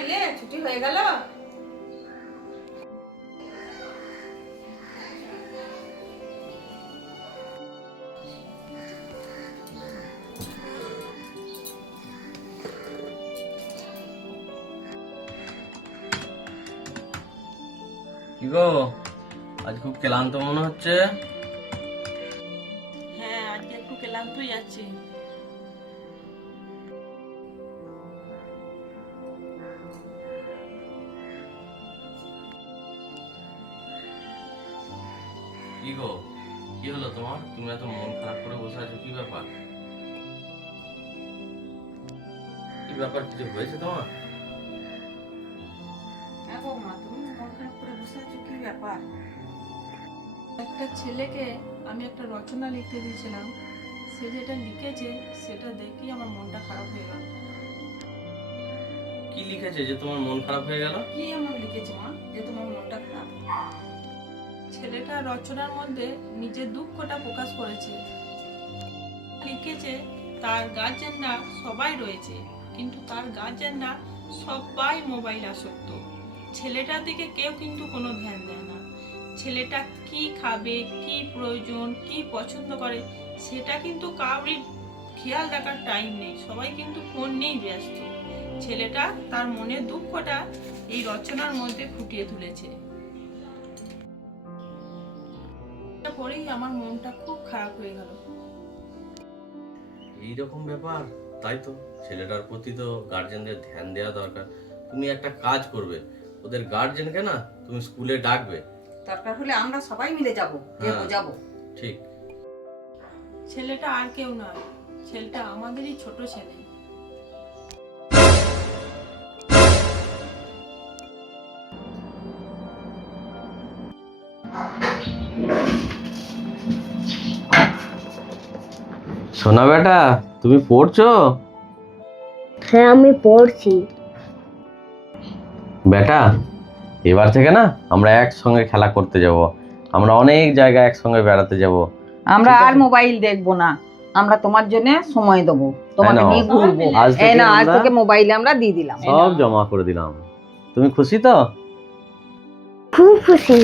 এলে ছুটি হয়ে গেল। কি গো আজ খুব ক্লান্ত মনে হচ্ছে? হ্যাঁ আজকে একটু ক্লান্তই আছি। কি গো? কি হলো তোমার? তুমি এত মন খারাপ করে বসে আছো কি ব্যাপার? কি ব্যাপার কিছু হয়েছে তোমার? হ্যাঁ একটা ছেলেকে আমি একটা রচনা লিখতে দিয়েছিলাম সে যেটা লিখেছে সেটা দেখেই আমার মনটা খারাপ হয়ে গেল। কি লিখেছে যে তোমার মন খারাপ হয়ে গেল? কি এমন লিখেছে মা যে তোমার মনটা ছেলেটা রচনার মধ্যে নিজের দুঃখটা প্রকাশ করেছে। লিখেছে, তার গার্জেনরা সবাই রয়েছে, কিন্তু তার গার্জেনরা সবাই মোবাইল আসক্ত। ছেলেটার দিকে কেউ কিন্তু কোনো ধ্যান দেয় না। ছেলেটা কি খাবে, কি প্রয়োজন, কি পছন্দ করে, সেটা কিন্তু কাউরির খেয়াল রাখার টাইম নেই। সবাই কিন্তু ফোন নিয়েই ব্যস্ত। ছেলেটা তার মনের দুঃখটা এই রচনার মধ্যে ফুটিয়ে তুলেছে। পরেই আমার মনটা খুব খারাপ হয়ে গেল। এইরকম ব্যাপার? তাই তো ছেলেটার প্রতি তো গার্জেনদের ধ্যান দেওয়া দরকার। তুমি একটা কাজ করবে ওদের গার্জেনকে না তুমি স্কুলে ডাকবে। দরকার হলে আমরা সবাই মিলে যাব হ্যাঁ। বোঝাবো ঠিক। ছেলেটা আর কেউ নয় ছেলেটা আমাদেরই ছোট ছেলে। সোনা বেটা তুমি পড়ছো? হ্যাঁ আমি পড়ছি। বেটা এবার থেকে না আমরা একসঙ্গে খেলা করতে যাব। আমরা অনেক জায়গায় একসঙ্গে বেড়াতে যাব। আমরা আর মোবাইল দেখব না। আমরা তোমার জন্য সময় দেবো। তোমাকে। নিয়ে ঘুরবো। আজ এই থেকে না আজ থেকে মোবাইল আমরা দিয়ে দিলাম। সব জমা করে দিলাম। তুমি খুশি তো? খুব খুশি।